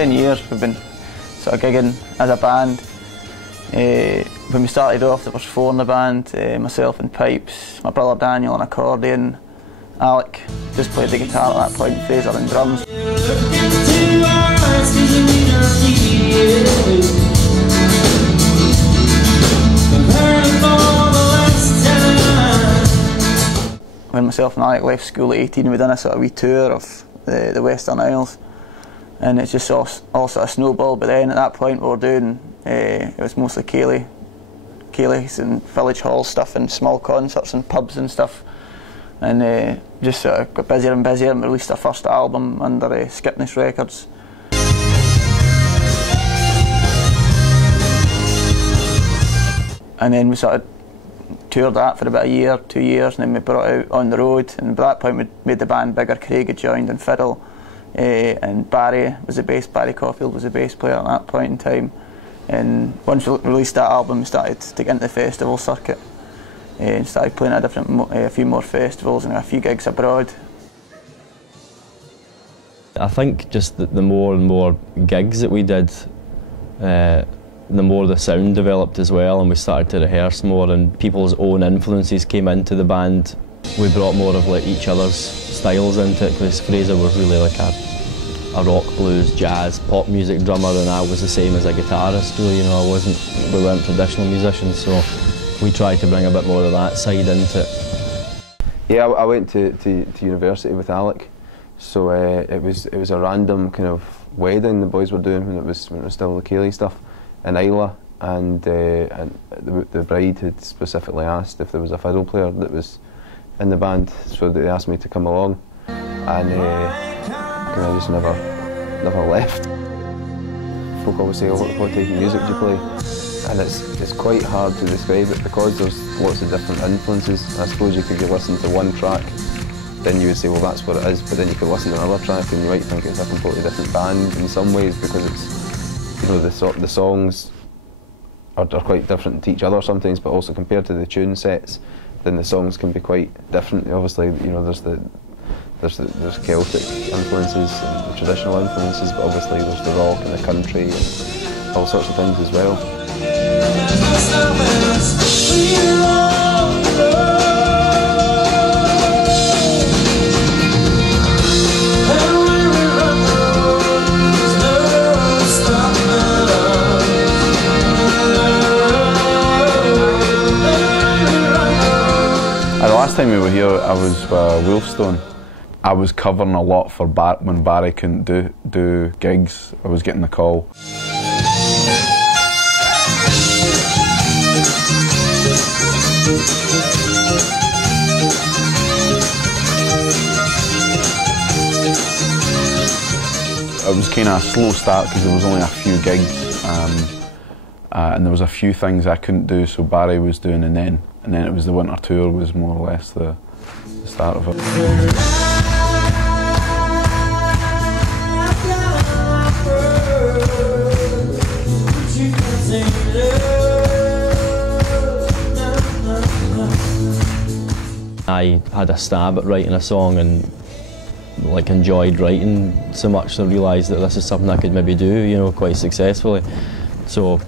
10 years we've been sort of gigging as a band. When we started off there was 4 in the band, myself and pipes, my brother Daniel on accordion, Alec just played the guitar at that point, Fraser on drums. When myself and Alec left school at 18, we done a sort of wee tour of the Western Isles, and it's just all sort of snowballed. But then at that point we were doing, it was mostly Cayley's and village hall stuff and small concerts and pubs and stuff, and just sort of got busier and busier, and released our first album under Skipness Records. And then we sort of toured that for about a year, 2 years, and then we brought it out on the road, and by that point we made the band bigger. Craig had joined in fiddle, and Barry was the bass, Barry Caulfield was the bass player at that point in time. And once we released that album we started to get into the festival circuit, and started playing at a few more festivals and a few gigs abroad. I think just the more and more gigs that we did, the more the sound developed as well, and we started to rehearse more, and people's own influences came into the band. We brought more of like each other's styles into it, because Fraser was really like a rock, blues, jazz, pop music drummer, and I was the same as a guitarist really, you know, we weren't traditional musicians, so we tried to bring a bit more of that side into it. Yeah, I went to university with Alec, so it was a random kind of wedding the boys were doing when it was still the Cayley stuff in Isla, and the bride had specifically asked if there was a fiddle player that was in the band, so they asked me to come along, and I just never left. Folk always say, oh, what type of music do you play? And it's quite hard to describe it, because there's lots of different influences. I suppose you could listen to one track, then you would say, well, that's what it is, but then you could listen to another track and you might think it's a completely different band in some ways, because it's, you know, the songs are quite different to each other sometimes, but also compared to the tune sets, then the songs can be quite different. Obviously, you know, there's Celtic influences and the traditional influences, but obviously there's the rock and the country and all sorts of things as well. The last time we were here, I was Wolfstone. I was covering a lot for when Barry couldn't do gigs. I was getting the call. It was kind of a slow start because there was only a few gigs, and there was a few things I couldn't do, so Barry was doing, and then it was the winter tour was more or less the start of it. I had a stab at writing a song and like enjoyed writing so much, I realised that this is something I could maybe do, you know, quite successfully. So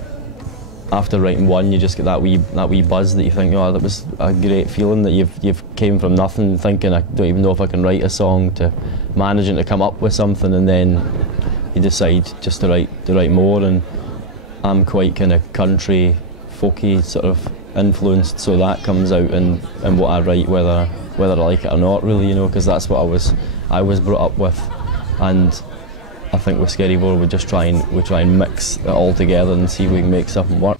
after writing one, you just get that wee buzz that you think, oh, that was a great feeling, that you've came from nothing, thinking I don't even know if I can write a song, to managing to come up with something, and then you decide just to write more. And I'm quite kind of country, folky sort of influenced, so that comes out in what I write, whether I like it or not, really, you know, because that's what I was brought up with. And I think with Skerryvore we try and mix it all together and see if we can make something work.